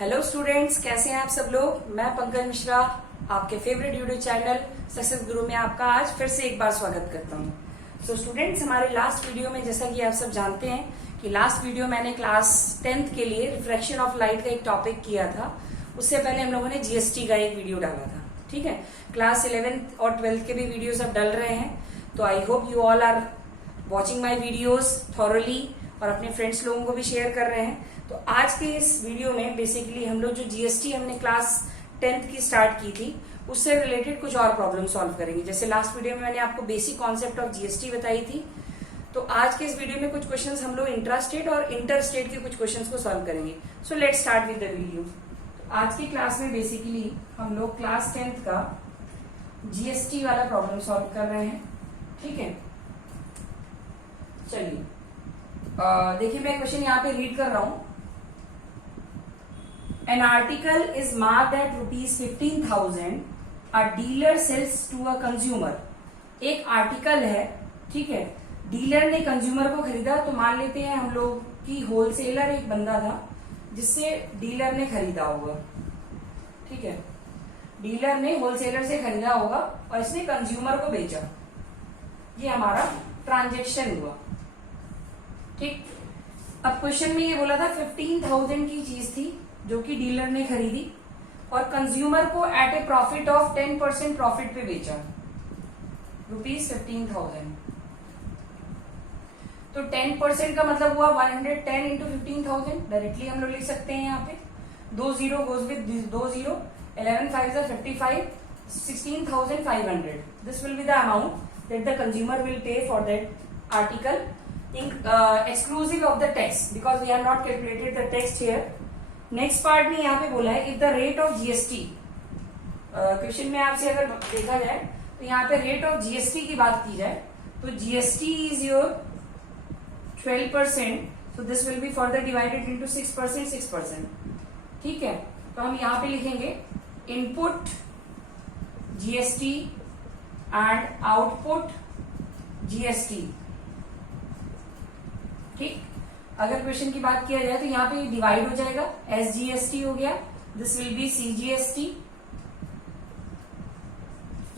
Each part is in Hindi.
हेलो स्टूडेंट्स, कैसे हैं आप सब लोग। मैं पंकज मिश्रा आपके फेवरेट यूट्यूब चैनल सक्सेस गुरु में आपका आज फिर से एक बार स्वागत करता हूं। सो स्टूडेंट्स, हमारे लास्ट वीडियो में जैसा कि आप सब जानते हैं कि लास्ट वीडियो मैंने क्लास 10th के लिए रिफ्रैक्शन ऑफ लाइट का एक टॉपिक किया था। उससे पहले हम लोगों ने जीएसटी का एक वीडियो डाला था। ठीक है, क्लास 11th और 12th के भी वीडियोस अब डल रहे हैं, तो I hope you all are watching my videos thoroughly और अपने फ्रेंड्स लोगों को भी शेयर कर रहे हैं। तो आज के इस वीडियो में बेसिकली हम लोग जो जीएसटी हमने क्लास 10th की स्टार्ट की थी उससे रिलेटेड कुछ और प्रॉब्लम सॉल्व करेंगे। जैसे लास्ट वीडियो में मैंने आपको बेसिक कॉन्सेप्ट ऑफ जीएसटी बताई थी, तो आज के इस वीडियो में कुछ क्वेश्चंस हम लोग इंट्रा स्टेट और इंटर स्टेट के कुछ क्वेश्चंस को सॉल्व करेंगे। So let's start with the video. तो आज की क्लास में बेसिकली हम लोग क्लास 10th का जीएसटी वाला प्रॉब्लम सॉल्व कर रहे हैं। ठीक है, चलिए देखिए, मैं क्वेश्चन यहाँ पे रीड कर रहा हूं। An article is marked at rupees 15,000. A dealer sells to a consumer. एक आर्टिकल है, ठीक है, डीलर ने कंज्यूमर को खरीदा। तो मान लेते हैं हम लोग कि होलसेलर एक बंदा था जिससे डीलर ने खरीदा होगा। ठीक है, डीलर ने होलसेलर से खरीदा होगा और इसने कंज्यूमर को बेचा। ये हमारा ट्रांजेक्शन हुआ। ठीक, अब क्वेश्चन में ये बोला था 15,000 की चीज थी जो कि डीलर ने खरीदी और कंज्यूमर को at a profit of 10% profit पे बेचा, रुपीज 15,000। तो 10% का मतलब हुआ 110 इंटू 15,000। डायरेक्टली हम लोग लिख सकते हैं यहाँ पे 2 0 goes with 2 0, 11 5 55, 16,500। This will be the amount that the consumer will pay for that article exclusive of the tax because we have not calculated the tax here. Next part में यहाँ पे बोला है if the rate of GST, question में आपसे अगर देखा जाए तो यहाँ पे रेट ऑफ जीएसटी की बात की जाए तो GST is your 12%, so this will be further divided into 6%, 6%. ठीक है, तो हम यहाँ पे लिखेंगे input GST and output GST. ठीक, अगर क्वेश्चन की बात किया जाए तो यहाँ पे डिवाइड हो जाएगा, एसजीएसटी हो गया, दिस विल बी सीजीएसटी।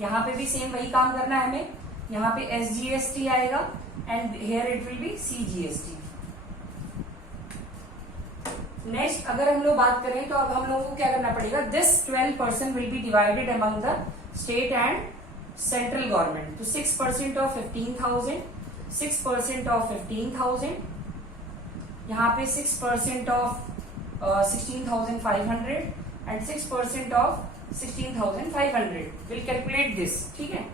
यहाँ पे भी सेम वही काम करना है हमें, यहाँ पे एसजीएसटी आएगा and here it will be CGST. Next अगर हम लोग बात करें तो अब हम लोगों को क्या करना पड़ेगा, this 12% will be divided among the state and central government. तो 6% ऑफ 15,000, 6% ऑफ 15,000, यहाँ पे 6% of 16,500 and 6% of 16,500 will calculate this. ठीक है,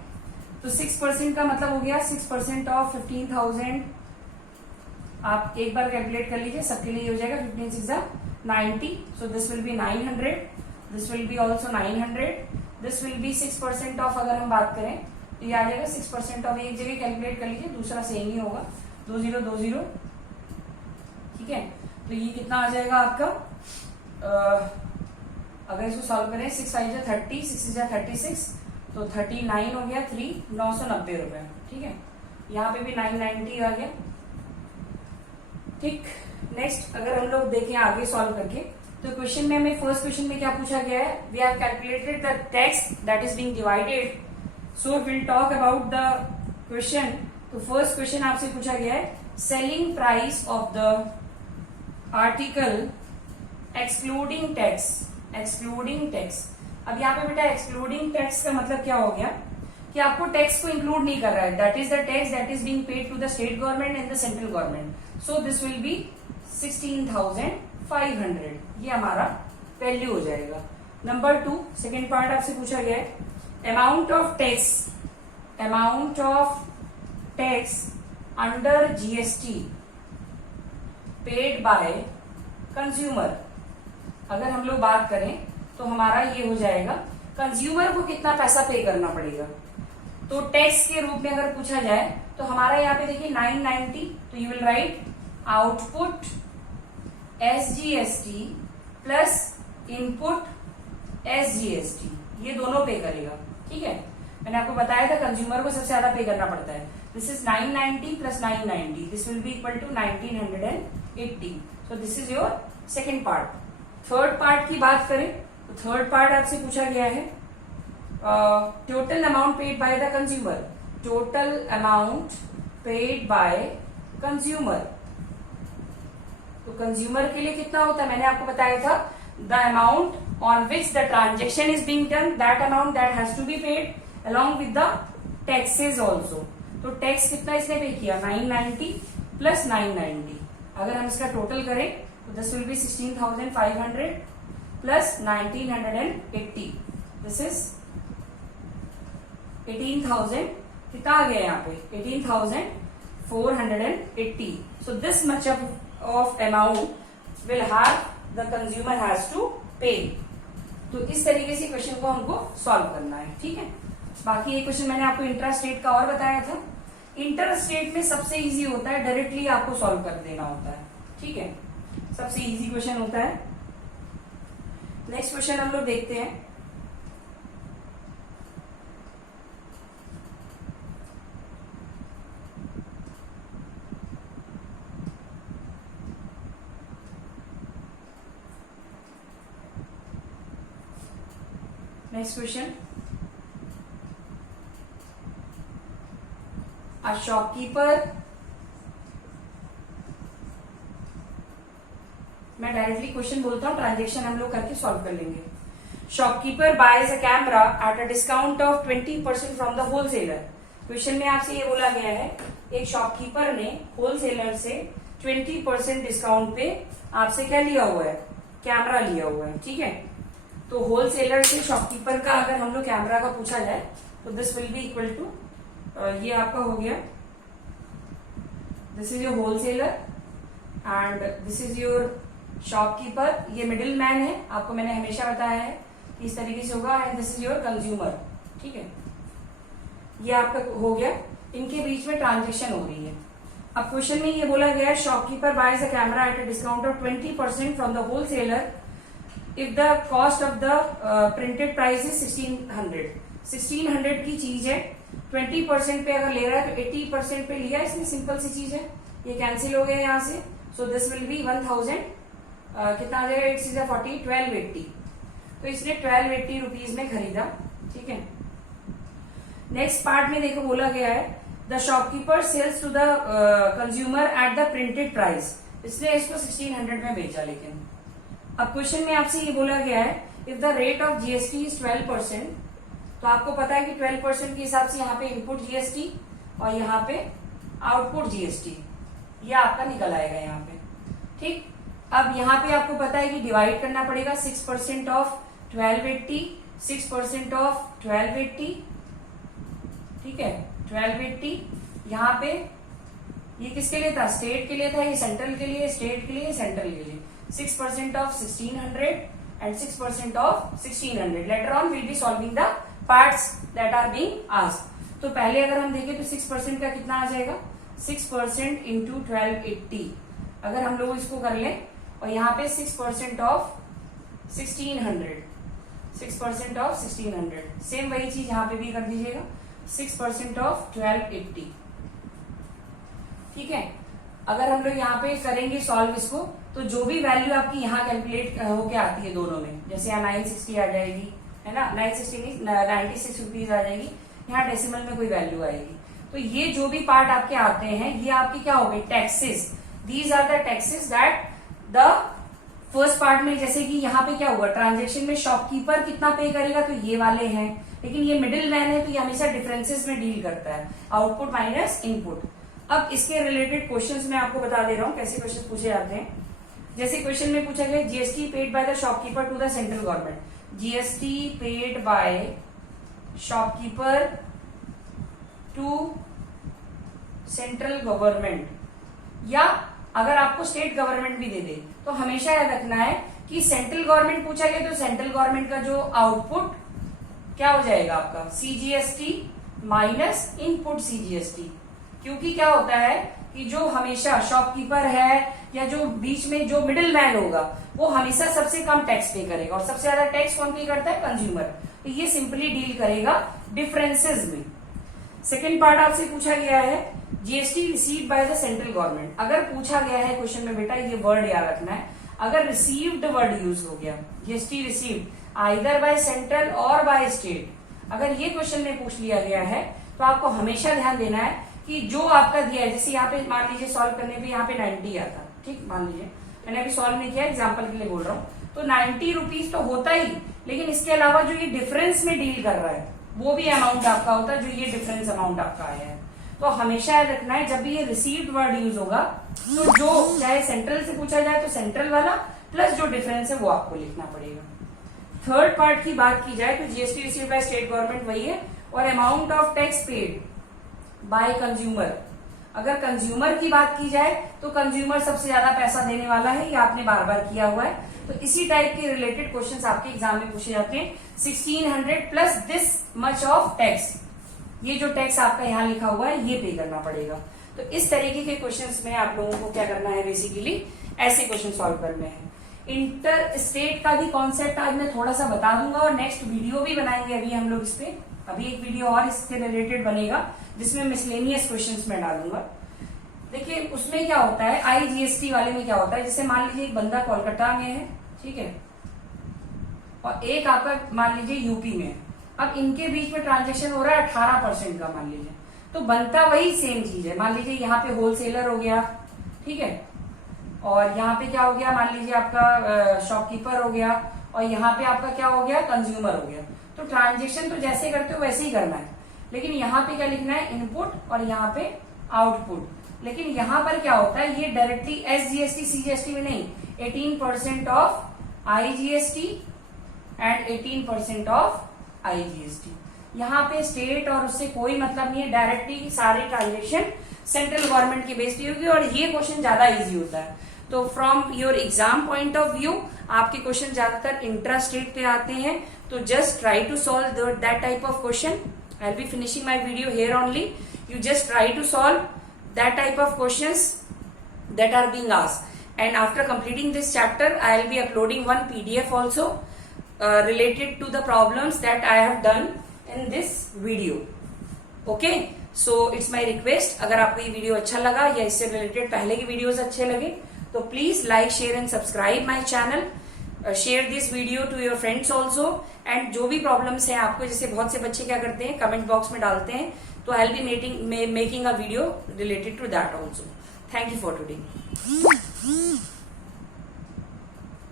तो 6% का मतलब हो गया 6% ऑफ 15,000। आप एक बार कैलकुलेट कर लीजिए, सबके लिए हो जाएगा 15 6 90, सो this will B 900, this will B also 900, this will B 6% of, अगर हम बात करें तो ये आ जाएगा 6% ऑफ, एक जगह कैलकुलेट कर लीजिए, दूसरा सेम ही होगा, 2 0 2 0। ठीक है, तो ये कितना आ जाएगा आपका, अगर इसको सॉल्व करें 6 5 30, 6 36, तो 39 हो गया, 3 990 रुपए। ठीक है, यहाँ पे भी 990 आ गया। ठीक, नेक्स्ट अगर हम लोग देखें आगे सॉल्व करके तो क्वेश्चन में हमें फर्स्ट क्वेश्चन में क्या पूछा गया है, we have calculated the tax that is being divided. So will talk about the question. तो फर्स्ट क्वेश्चन आपसे पूछा गया है selling price of the article excluding tax, excluding tax. अब यहाँ पे बेटा एक्सक्लूडिंग टैक्स का मतलब क्या हो गया कि आपको टैक्स को इंक्लूड नहीं कर रहा है, that is the tax that is being paid to the state government and the central government. So this will be 16,500, ये हमारा वैल्यू हो जाएगा। नंबर 2, सेकेंड पार्ट आपसे पूछा गया है amount of tax, amount of tax under GST paid by consumer. अगर हम लोग बात करें तो हमारा ये हो जाएगा कंज्यूमर को कितना पैसा पे करना पड़ेगा। तो टैक्स के रूप में अगर पूछा जाए तो हमारा यहाँ पे देखिए 990, तो you will write output SGST plus input SGST, ये दोनों पे करेगा। ठीक है, मैंने आपको बताया था कंज्यूमर को सबसे ज्यादा पे करना पड़ता है। This is 990 plus 990, this will be equal to 1980। So this is your second part. Third part की बात करें तो थर्ड पार्ट आपसे पूछा गया है total amount paid by the consumer, total amount paid by consumer. तो कंज्यूमर के लिए कितना होता है, मैंने आपको बताया था the amount on which the transaction is being done, that amount that has to be paid along with the taxes also. तो टैक्स कितना इसने पे किया 990 प्लस 990, अगर हम इसका टोटल करें तो this will be 16,500 plus 1980, this is 18,000, कितना आ गया यहाँ पे 18,480। So this much of amount will have the consumer has to pay. तो इस तरीके से क्वेश्चन को हमको सॉल्व करना है, ठीक है। बाकी ये क्वेश्चन मैंने आपको इंट्रा स्टेट का और बताया था। इंटर स्टेट में सबसे इजी होता है, डायरेक्टली आपको सॉल्व कर देना होता है, ठीक है, सबसे इजी क्वेश्चन होता है। नेक्स्ट क्वेश्चन हम लोग देखते हैं। नेक्स्ट क्वेश्चन, a shopkeeper, मैं डायरेक्टली क्वेश्चन बोलता हूं, ट्रांजेक्शन हम लोग करके सॉल्व कर लेंगे। Shopkeeper boys a camera at a discount of 20% from the wholesaler. Question में आपसे ये बोला गया है एक शॉपकीपर ने होलसेलर से 20% डिस्काउंट पे आपसे क्या लिया हुआ है, कैमरा लिया हुआ है, ठीक है। तो होलसेलर से शॉपकीपर का अगर हम लोग कैमरा का पूछा जाए तो this will be equal to, ये आपका हो गया, this is your wholesaler and this is your shopkeeper, ये मिडिल मैन है, आपको मैंने हमेशा बताया है इस तरीके से होगा, and this is your consumer, ठीक है। ये आपका हो गया, इनके बीच में ट्रांजेक्शन हो रही है। अब क्वेश्चन में ये बोला गया है shopkeeper boys a camera at a discount of 20% from the wholesaler if the cost of the printed price is 1600 की चीज है, 20% पे अगर ले रहा है तो 80% पे लिया, इसमें सिंपल सी चीज है, ये कैंसिल हो गया यहाँ से। सो दिस विल बी 1000, कितना आ जाएगा 8 से 40, 1280। तो इसने 1280 रुपीज में खरीदा, ठीक है। नेक्स्ट पार्ट में देखो बोला गया है the shopkeeper sells to the consumer at the printed price, इसने इसको 1600 में बेचा। लेकिन अब क्वेश्चन में आपसे ये बोला गया है if the rate of GST is 12%, तो आपको पता है कि 12% के हिसाब से यहाँ पे इनपुट जीएसटी और यहाँ पे आउटपुट जीएसटी, ये आपका निकल आएगा यहाँ पे, ठीक। अब यहाँ पे आपको पता है कि डिवाइड करना पड़ेगा 6% ऑफ 1280, 6% ऑफ 1280, ठीक है, 1280। यहाँ पे ये किसके लिए था, स्टेट के लिए था, ये सेंट्रल के लिए, स्टेट के लिए, सेंट्रल के लिए। 6% of 1600 and 6% of 1600। Later on will be solving the parts that are being asked. तो पहले अगर हम देखें तो 6% का कितना आ जाएगा, 6% इंटू 1280, अगर हम लोग इसको कर लें और यहाँ पे 6% ऑफ 1600, 6% ऑफ 1600, सेम वही चीज यहाँ पे भी कर दीजिएगा, 6% ऑफ 1280, ठीक है। अगर हम लोग यहाँ पे करेंगे सॉल्व इसको, तो जो भी वैल्यू आपकी यहाँ कैलकुलेट होके आती है दोनों में, जैसे यहाँ 960 आ जाएगी, है ना, 96 रुपीज आ जाएगी, यहाँ डेसिमल में कोई वैल्यू आएगी। तो ये जो भी पार्ट आपके आते हैं ये आपके क्या हो गए, taxes. These are the taxes that the first part में, जैसे कि यहाँ पे क्या हुआ, ट्रांजेक्शन में शॉपकीपर कितना पे करेगा, तो ये वाले हैं, लेकिन ये मिडिल मैन है तो ये हमेशा डिफरेंसेस में डील करता है, आउटपुट माइनस इनपुट। अब इसके रिलेटेड क्वेश्चंस मैं आपको बता दे रहा हूँ कैसे क्वेश्चन पूछे जाते हैं। जैसे क्वेश्चन में पूछा गया GST paid by the shopkeeper to the central government, GST paid by shopkeeper to central government, या अगर आपको स्टेट गवर्नमेंट भी दे दे तो हमेशा याद रखना है कि सेंट्रल गवर्नमेंट पूछा गया तो सेंट्रल गवर्नमेंट का जो आउटपुट क्या हो जाएगा आपका, सीजीएसटी माइनस इनपुट सीजीएसटी। क्योंकि क्या होता है कि जो हमेशा शॉपकीपर है या जो बीच में जो मिडिल मैन होगा वो हमेशा सबसे कम टैक्स पे करेगा, और सबसे ज्यादा टैक्स कौन पे करता है, कंज्यूमर। तो ये सिंपली डील करेगा डिफरेंसेस में। सेकेंड पार्ट आपसे पूछा गया है GST received by the central government. अगर पूछा गया है क्वेश्चन में बेटा, ये वर्ड याद रखना है, अगर रिसीव्ड वर्ड यूज हो गया, GST received either by central और बाय स्टेट, अगर ये क्वेश्चन में पूछ लिया गया है तो आपको हमेशा ध्यान देना है कि जो आपका दिया है, जैसे यहाँ पे मान लीजिए सॉल्व करने पे यहाँ पे 90 आता, ठीक, मान लीजिए मैंने अभी सॉल्व नहीं किया, एग्जाम्पल के लिए बोल रहा हूँ, तो 90 रुपीज तो होता ही, लेकिन इसके अलावा जो ये डिफरेंस में डील कर रहा है वो भी अमाउंट आपका होता है, जो ये डिफरेंस अमाउंट आपका आया है। तो हमेशा याद रखना है जब भी ये रिसीव्ड वर्ड यूज होगा तो जो चाहे सेंट्रल से पूछा जाए तो सेंट्रल वाला प्लस जो डिफरेंस है वो आपको लिखना पड़ेगा। थर्ड पार्ट की बात की जाए तो GST received by state government वही है, और amount of tax paid by consumer, अगर कंज्यूमर की बात की जाए तो कंज्यूमर सबसे ज्यादा पैसा देने वाला है, ये आपने बार बार किया हुआ है। तो इसी टाइप के रिलेटेड क्वेश्चंस आपके एग्जाम में पूछे जाते हैं। 1600 plus this much of tax, ये जो टैक्स आपका यहाँ लिखा हुआ है ये पे करना पड़ेगा। तो इस तरीके के क्वेश्चंस में आप लोगों को क्या करना है, बेसिकली ऐसे क्वेश्चन सॉल्व करने हैं। इंटर स्टेट का भी कॉन्सेप्ट आज मैं थोड़ा सा बता दूंगा और नेक्स्ट वीडियो भी बनाएंगे अभी हम लोग इस पे, अभी एक वीडियो और इससे रिलेटेड बनेगा जिसमें मिसलेनियस क्वेश्चंस में डालूंगा। देखिए उसमें क्या होता है, आईजीएसटी वाले में क्या होता है, जैसे मान लीजिए एक बंदा कोलकाता में है, ठीक है, और एक आपका मान लीजिए यूपी में है, अब इनके बीच में ट्रांजेक्शन हो रहा है 18% का मान लीजिए, तो बनता वही सेम चीज है। मान लीजिए यहाँ पे होलसेलर हो गया, ठीक है, और यहाँ पे क्या हो गया, मान लीजिए आपका शॉपकीपर हो गया, और यहाँ पे आपका क्या हो गया, कंज्यूमर हो गया। तो ट्रांजेक्शन तो जैसे करते हो वैसे ही करना है, लेकिन यहाँ पे क्या लिखना है, इनपुट, और यहाँ पे आउटपुट। लेकिन यहाँ पर क्या होता है, ये डायरेक्टली एसजीएसटी सीजीएसटी में नहीं, 18% of IGST and 18% of IGST. यहाँ पे स्टेट और उससे कोई मतलब नहीं है, डायरेक्टली सारे ट्रांजेक्शन सेंट्रल गवर्नमेंट के बेस पे होगी, और ये क्वेश्चन ज्यादा इजी होता है। तो from your exam point of view आपके क्वेश्चन ज्यादातर इंट्रा स्टेट पे आते हैं, तो just try to solve that type of question. I will be finishing my video here only, you just try to solve that type of questions that are being asked, and after completing this chapter I will be uploading one PDF also related to the problems that I have done in this video. Okay, so it's my request, अगर आपको ये वीडियो अच्छा लगा या इससे रिलेटेड पहले के वीडियोस अच्छे लगे तो please like share and subscribe my channel, share this video to your friends also, and जो भी प्रॉब्लम्स हैं आपको, जैसे बहुत से बच्चे क्या करते हैं कमेंट बॉक्स में डालते हैं, तो I will be making a video related to that also. Thank you for today.